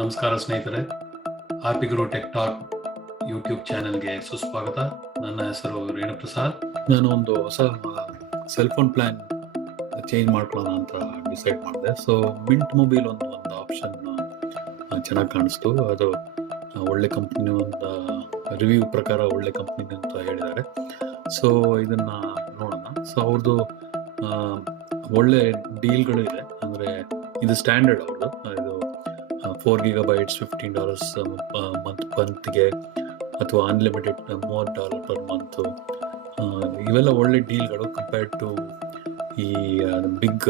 ನಮಸ್ಕಾರ ಸ್ನೇಹಿತರೆ, ಹ್ಯಾಪಿ ಗುರು tech talk YouTube ಚಾನೆಲ್ಗೆ ಸುಸ್ವಾಗತ. ನನ್ನ ಹೆಸರು ರೇಣುಪ್ರಸಾದ್. ನಾನು ಒಂದು ಹೊಸ ಸೆಲ್ ಫೋನ್ ಪ್ಲಾನ್ ಚೇಂಜ್ ಮಾಡ್ಕೊಳ್ಳೋಣ ಅಂತ ಡಿಸೈಡ್ ಮಾಡಿದೆ. ಸೊ ಮಿಂಟ್ ಮೊಬೈಲ್ ಒಂದು ಆಪ್ಷನ್ ಚೆನ್ನಾಗಿ ಕಾಣಿಸ್ತು. ಅದು ಒಳ್ಳೆ ಕಂಪ್ನಿ, ಒಂದು ರಿವ್ಯೂ ಪ್ರಕಾರ ಒಳ್ಳೆ ಕಂಪ್ನಿ ಅಂತ ಹೇಳಿದ್ದಾರೆ. ಸೊ ಇದನ್ನ ನೋಡೋಣ. ಸೊ ಅವ್ರದ್ದು ಒಳ್ಳೆ ಡೀಲ್ಗಳು ಇದೆ. ಅಂದರೆ ಇದು ಸ್ಟ್ಯಾಂಡರ್ಡ್ ಅವ್ರದ್ದು. ಇದು 4 GB $15 ಮಂತ್ಗೆ, ಅಥವಾ ಅನ್ಲಿಮಿಟೆಡ್ $30 ಪರ್ ಮಂತು. ಇವೆಲ್ಲ ಒಳ್ಳೆ ಡೀಲ್ಗಳು ಕಂಪೇರ್ಡ್ ಟು ಈ ಬಿಗ್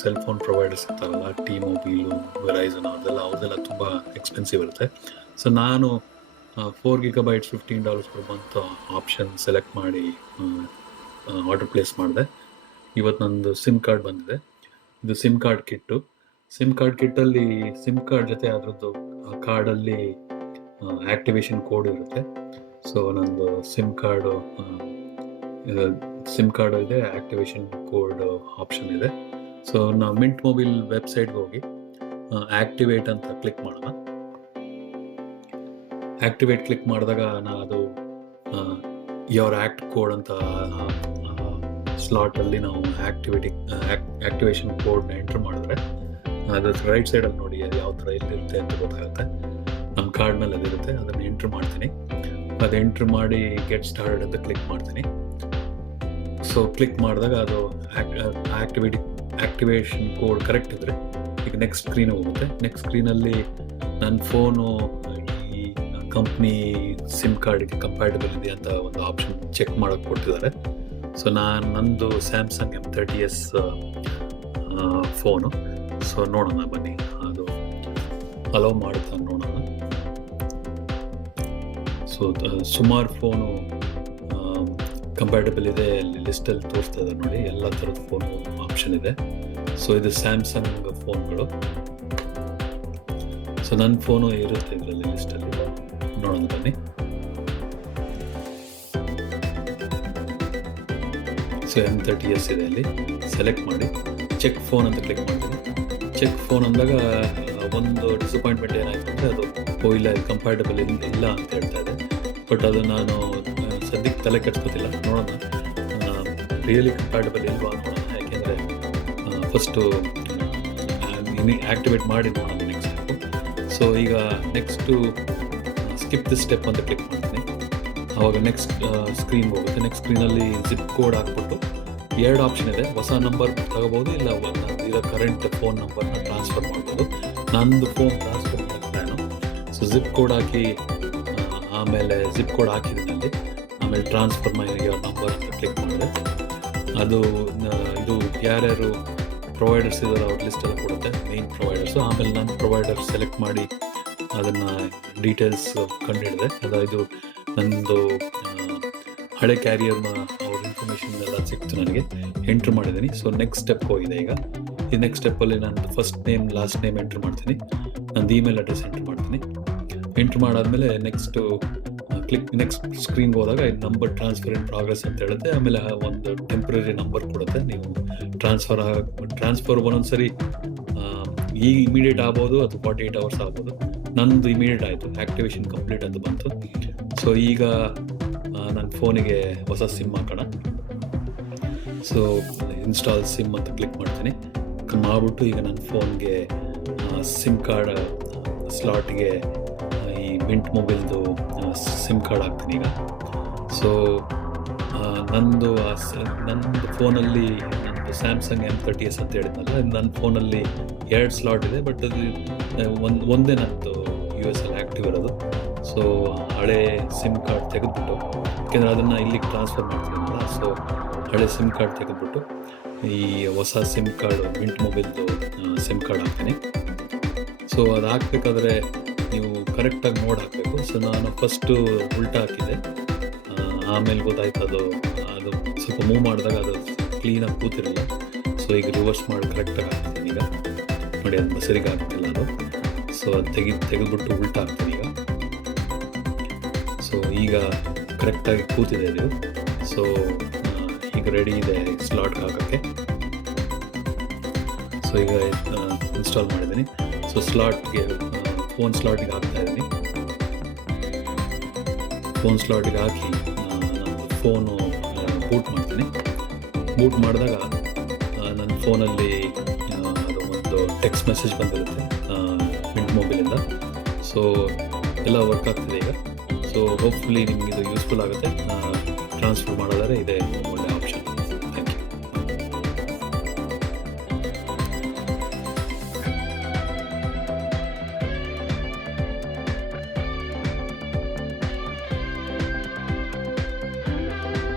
ಸೆಲ್ ಫೋನ್ ಪ್ರೊವೈಡರ್ಸ್ ಇರ್ತಾರಲ್ಲ, ಟಿ ಮೊಬೈಲು, ವೆರೈಸನ್, ಅವ್ರದೆಲ್ಲ ತುಂಬ ಎಕ್ಸ್ಪೆನ್ಸಿವ್ ಇರುತ್ತೆ. ಸೊ ನಾನು 4 GB $15 per month option select ಮಾಡಿ ಆರ್ಡರ್ ಪ್ಲೇಸ್ ಮಾಡಿದೆ. ಇವತ್ತು ನಂದು ಸಿಮ್ ಕಾರ್ಡ್ ಬಂದಿದೆ. ಇದು SIM card kit. SIM card ಕಿಟ್ಟಲ್ಲಿ ಸಿಮ್ ಕಾರ್ಡ್ ಜೊತೆ ಅದರದ್ದು ಕಾರ್ಡಲ್ಲಿ ಆ್ಯಕ್ಟಿವೇಶನ್ ಕೋಡ್ ಇರುತ್ತೆ. ಸೊ ನಂದು ಸಿಮ್ ಕಾರ್ಡು ಇದೆ, ಆ್ಯಕ್ಟಿವೇಶನ್ ಕೋಡ್ ಆಪ್ಷನ್ ಇದೆ. ಸೊ ನಾವು ಮಿಂಟ್ ಮೊಬೈಲ್ ವೆಬ್ಸೈಟ್ಗೆ ಹೋಗಿ ಆ್ಯಕ್ಟಿವೇಟ್ ಅಂತ ಕ್ಲಿಕ್ ಮಾಡೋಣ. ಆ್ಯಕ್ಟಿವೇಟ್ ಕ್ಲಿಕ್ ಮಾಡಿದಾಗ ಅದು ಯೋರ್ ಆ್ಯಕ್ಟ್ ಕೋಡ್ ಅಂತ ಸ್ಲಾಟಲ್ಲಿ ನಾವು ಆ್ಯಕ್ಟಿವೇಶನ್ ಕೋಡ್ನ ಎಂಟ್ರ್ ಮಾಡಿದ್ರೆ ಅದ್ರ ರೈಟ್ ಸೈಡಲ್ಲಿ ನೋಡಿ ಅದು ಯಾವ ಥರ ಎಲ್ಲಿರುತ್ತೆ ಅಂತ ಗೊತ್ತಾಗುತ್ತೆ. ನಮ್ಮ ಕಾರ್ಡ್ ಮೇಲೆ ಅದಿರುತ್ತೆ. ಅದನ್ನು ಎಂಟ್ರ್ ಮಾಡ್ತೀನಿ. ಅದು ಎಂಟ್ರ್ ಮಾಡಿ ಗೆಟ್ ಸ್ಟಾರ್ಟೆಡ್ ಅಂತ ಕ್ಲಿಕ್ ಮಾಡ್ತೀನಿ. ಸೊ ಕ್ಲಿಕ್ ಮಾಡಿದಾಗ ಅದು ಆ್ಯಕ್ಟಿವೇಶನ್ ಕೋಡ್ ಕರೆಕ್ಟ್ ಇದ್ದರೆ ಈಗ ನೆಕ್ಸ್ಟ್ ಸ್ಕ್ರೀನ್ ಹೋಗುತ್ತೆ. ನೆಕ್ಸ್ಟ್ ಸ್ಕ್ರೀನಲ್ಲಿ ನನ್ನ ಫೋನು ಈ ಕಂಪ್ನಿ ಸಿಮ್ ಕಾರ್ಡಿಗೆ ಕಂಪ್ಯಾಟಬಲ್ ಇದೆ ಅಂತ ಒಂದು ಆಪ್ಷನ್ ಚೆಕ್ ಮಾಡೋಕ್ಕೆ ಕೊಟ್ಟಿದ್ದಾರೆ. ಸೊ ನಂದು ಸ್ಯಾಮ್ಸಂಗ್ M30s ಫೋನು. ಸೊ ನೋಡೋಣ ಬನ್ನಿ, ಅದು ಅಲೋ ಮಾಡುತ್ತಾ ನೋಡೋಣ. ಸೊ ಸುಮಾರು ಫೋನು ಕಂಪ್ಯಾಟಬಲ್ ಇದೆ ಲಿಸ್ಟಲ್ಲಿ ತೋರಿಸ್ತಾ ಇದೆ ನೋಡಿ. ಎಲ್ಲ ಥರದ ಫೋನು ಆಪ್ಷನ್ ಇದೆ. ಸೊ ಇದು ಸ್ಯಾಮ್ಸಂಗ್ ಫೋನ್ಗಳು. ಸೊ ನನ್ನ ಫೋನು ಇರುತ್ತೆ ಇದರಲ್ಲಿ ಲಿಸ್ಟಲ್ಲಿ. ನೋಡೋಣ ಬನ್ನಿ. ಸೊ M30s ಇದೆ. ಅಲ್ಲಿ ಸೆಲೆಕ್ಟ್ ಮಾಡಿ ಚೆಕ್ ಫೋನ್ ಅಂತ ಕ್ಲಿಕ್ ಮಾಡ್ತೀನಿ. ಚೆಕ್ ಫೋನ್ ಅಂದಾಗ ಒಂದು ಡಿಸಪಾಯಿಂಟ್ಮೆಂಟ್ ಏನಾಯಿತು ಅಂದರೆ ಅದು ಇಲ್ಲ ಕಂಪ್ಯಾಟಬಲ್ ಇಲ್ಲ ಅಂತ ಹೇಳ್ತಾ ಇದೆ. ಬಟ್ ಅದು ನಾನು ಸದ್ಯಕ್ಕೆ ತಲೆ ಕೆಡ್ಸ್ಕೊತಿಲ್ಲ. ನೋಡೋಣ ರಿಯಲಿ ಕಂಪ್ಯಾಟಬಲ್ ಇಲ್ವಾ ನೋಡೋಣ. ಯಾಕೆಂದರೆ ಫಸ್ಟು ಆ್ಯಕ್ಟಿವೇಟ್ ಮಾಡಿ ನೋಡೋಣ ನೆಕ್ಸ್ಟ್ ಸ್ಟೆಪ್ಪು. ಸೊ ಈಗ ನೆಕ್ಸ್ಟು ಸ್ಕಿಪ್ ದಿ ಸ್ಟೆಪ್ ಅಂತ ಕ್ಲಿಕ್ ಮಾಡ್ತೀನಿ. ಆವಾಗ ನೆಕ್ಸ್ಟ್ ಸ್ಕ್ರೀನ್ ಹೋಗುತ್ತೆ. ನೆಕ್ಸ್ಟ್ ಸ್ಕ್ರೀನಲ್ಲಿ ಜಿಪ್ ಕೋಡ್ ಹಾಕ್ಬಿಟ್ಟು 2 ಆಪ್ಷನ್ ಇದೆ. ಹೊಸ ನಂಬರ್ ತಗೋಬೋದು, ಇಲ್ಲ ಇರೋ ಕರೆಂಟ್ ಫೋನ್ ನಂಬರ್ನ ಟ್ರಾನ್ಸ್ಫರ್ ಮಾಡ್ಬೋದು. ನಂದು ಫೋನ್ ಟ್ರಾನ್ಸ್ಫರ್ ಮಾಡೋಕ್ಕೆ ಪ್ಲ್ಯಾನು. ಸೊ ಜಿಪ್ ಕೋಡ್ ಹಾಕಿ, ಆಮೇಲೆ ಜಿಪ್ ಕೋಡ್ ಹಾಕಿದ್ರಲ್ಲಿ ಆಮೇಲೆ ಟ್ರಾನ್ಸ್ಫರ್ ಮೈ ನಂಬರ್ ಅಂತ ಕ್ಲಿಕ್ ಮಾಡಿದೆ. ಅದು ಇದು ಯಾರ್ಯಾರು ಪ್ರೊವೈಡರ್ಸ್ ಇದ್ದಾರೋ ಅವ್ರ ಲಿಸ್ಟೆಲ್ಲ ಕೊಡುತ್ತೆ, ಮೇನ್ ಪ್ರೊವೈಡರ್ಸು. ಆಮೇಲೆ ನನ್ನ ಪ್ರೊವೈಡರ್ ಸೆಲೆಕ್ಟ್ ಮಾಡಿ ಅದನ್ನು ಡೀಟೇಲ್ಸ್ ಕಂಡುಹಿಡಿದೆ. ಇದು ನಂದು ಹಳೆ ಕ್ಯಾರಿಯರ್ನ ಅವ್ರ ಇನ್ಫಾರ್ಮೇಷನ್ ಎಲ್ಲ ಸಿಕ್ತು ನನಗೆ. ಎಂಟ್ರ್ ಮಾಡಿದ್ದೀನಿ. ಸೊ ನೆಕ್ಸ್ಟ್ ಸ್ಟೆಪ್ ಹೋಗಿದೆ. ಈಗ ಈ ನೆಕ್ಸ್ಟ್ ಸ್ಟೆಪ್ಪಲ್ಲಿ ನಾನು first name last name enter ಮಾಡ್ತೀನಿ. ನಂದು ಇಮೇಲ್ ಅಡ್ರೆಸ್ ಎಂಟ್ರ್ ಮಾಡ್ತೀನಿ. ಎಂಟ್ರ್ ಮಾಡಾದಮೇಲೆ ನೆಕ್ಸ್ಟ್ ನೆಕ್ಸ್ಟ್ ಸ್ಕ್ರೀನ್ಗೆ ಹೋದಾಗ ಇದು ನಂಬರ್ ಟ್ರಾನ್ಸ್ಫರ್ ಇನ್ ಪ್ರೋಗ್ರೆಸ್ ಅಂತ ಹೇಳುತ್ತೆ. ಆಮೇಲೆ ಒಂದು ಟೆಂಪ್ರರಿ ನಂಬರ್ ಕೊಡುತ್ತೆ. ನೀವು ಟ್ರಾನ್ಸ್ಫರ್ ಒಂದೊಂದು ಸರಿ ಈಗ ಇಮಿಡಿಯೇಟ್ ಆಗ್ಬೋದು, ಅದು 48 hours ಆಗ್ಬೋದು. ನಂದು ಇಮಿಡಿಯೇಟ್ ಆಯಿತು, ಆ್ಯಕ್ಟಿವೇಶನ್ ಕಂಪ್ಲೀಟ್ ಅಂತ ಬಂತು. ಸೊ ಈಗ ನನ್ನ ಫೋನಿಗೆ ಹೊಸ ಸಿಮ್ ಹಾಕೋಣ. ಸೊ ಇನ್ಸ್ಟಾಲ್ ಸಿಮ್ ಅಂತ ಕ್ಲಿಕ್ ಮಾಡ್ತೀನಿ. ಮಾಡಿಬಿಟ್ಟು ಈಗ ನನ್ನ ಫೋನ್ಗೆ ಸಿಮ್ ಕಾರ್ಡ್ ಸ್ಲಾಟ್ಗೆ ಈ ಮಿಂಟ್ ಮೊಬೈಲ್ದು ಸಿಮ್ ಕಾರ್ಡ್ ಹಾಕ್ತೀನಿ ಈಗ. ಸೊ ನಂದು ಫೋನಲ್ಲಿ ನಂದು ಸ್ಯಾಮ್ಸಂಗ್ M30s ಅಂತ ಹೇಳಿದ್ನಲ್ಲ, ನನ್ನ ಫೋನಲ್ಲಿ 2 ಸ್ಲಾಟ್ ಇದೆ. ಬಟ್ ಅದು ಒಂದೇ ನಂದು US ಅಲ್ಲಿ ಆ್ಯಕ್ಟಿವ್ ಇರೋದು. ಸೊ ಹಳೆ ಸಿಮ್ ಕಾರ್ಡ್ ತೆಗೆದುಬಿಟ್ಟು, ಯಾಕೆಂದರೆ ಅದನ್ನು ಇಲ್ಲಿಗೆ ಟ್ರಾನ್ಸ್ಫರ್ ಮಾಡ್ತೀನಲ್ಲ, ಸೊ ಹಳೆ ಸಿಮ್ ಕಾರ್ಡ್ ತೆಗೆದುಬಿಟ್ಟು ಈ ಹೊಸ ಸಿಮ್ ಕಾರ್ಡು ಮಿಂಟ್ ಮೊಬೈಲ್ದು ಸಿಮ್ ಕಾರ್ಡ್ ಹಾಕ್ತೀನಿ. ಸೊ ಅದು ಹಾಕಬೇಕಾದ್ರೆ ನೀವು ಕರೆಕ್ಟಾಗಿ ನೋಡಿ ಹಾಕಬೇಕು. ಸೊ ನಾನು ಫಸ್ಟು ಉಲ್ಟಾ ಹಾಕಿದ್ದೆ, ಆಮೇಲೆ ಗೊತ್ತಾಯ್ತು ಅದು ಸ್ವಲ್ಪ ಮೂವ್ ಮಾಡಿದಾಗ ಅದು ಕ್ಲೀನಾಗಿ ಕೂತಿರಲಿಲ್ಲ. ಸೊ ಈಗ ರಿವರ್ಸ್ ಮಾಡಿ ಕರೆಕ್ಟಾಗಿ ಹಾಕ್ತೀನಿ. ಈಗ ನೋಡಿ, ಅದು ಸರಿಗೆ ಆಗ್ತಿಲ್ಲ ಅದು. ಸೊ ಅದು ತೆಗೆದುಬಿಟ್ಟು ಉಲ್ಟಾ ಹಾಕ್ತೀನಿ ಈಗ. ಸೊ ಈಗ ಕರೆಕ್ಟಾಗಿ ಕೂತಿದೆ ಇದು. ಸೊ ಈಗ ರೆಡಿ ಇದೆ ಸ್ಲಾಟ್ಗೆ ಹಾಕೋಕ್ಕೆ. ಸೊ ಈಗ ಇನ್ಸ್ಟಾಲ್ ಮಾಡಿದ್ದೀನಿ. ಸೊ ಸ್ಲಾಟ್ಗೆ ಫೋನ್ ಸ್ಲಾಟಿಗೆ ಹಾಕ್ತಾ ಇದ್ದೀನಿ. ಫೋನ್ ಸ್ಲಾಟಿಗೆ ಹಾಕಿ ನಾನು ಫೋನು ಬೂಟ್ ಮಾಡ್ತೀನಿ. ಬೂಟ್ ಮಾಡಿದಾಗ ನನ್ನ ಫೋನಲ್ಲಿ ಅದು ಒಂದು ಟೆಕ್ಸ್ಟ್ ಮೆಸೇಜ್ ಬಂದಿರುತ್ತೆ ಮಿಂಟ್ ಮೊಬೈಲಿಂದ. ಸೊ ಎಲ್ಲ ವರ್ಕ್ ಆಗ್ತಿದೆ ಈಗ. ಸೊ ಹೋಪ್ಫುಲಿ ನಿಮಗಿದು ಯೂಸ್ಫುಲ್ ಆಗುತ್ತೆ. ಟ್ರಾನ್ಸ್ಫರ್ ಮಾಡೋದಾದ್ರೆ ಇದೆ ಒಳ್ಳೆ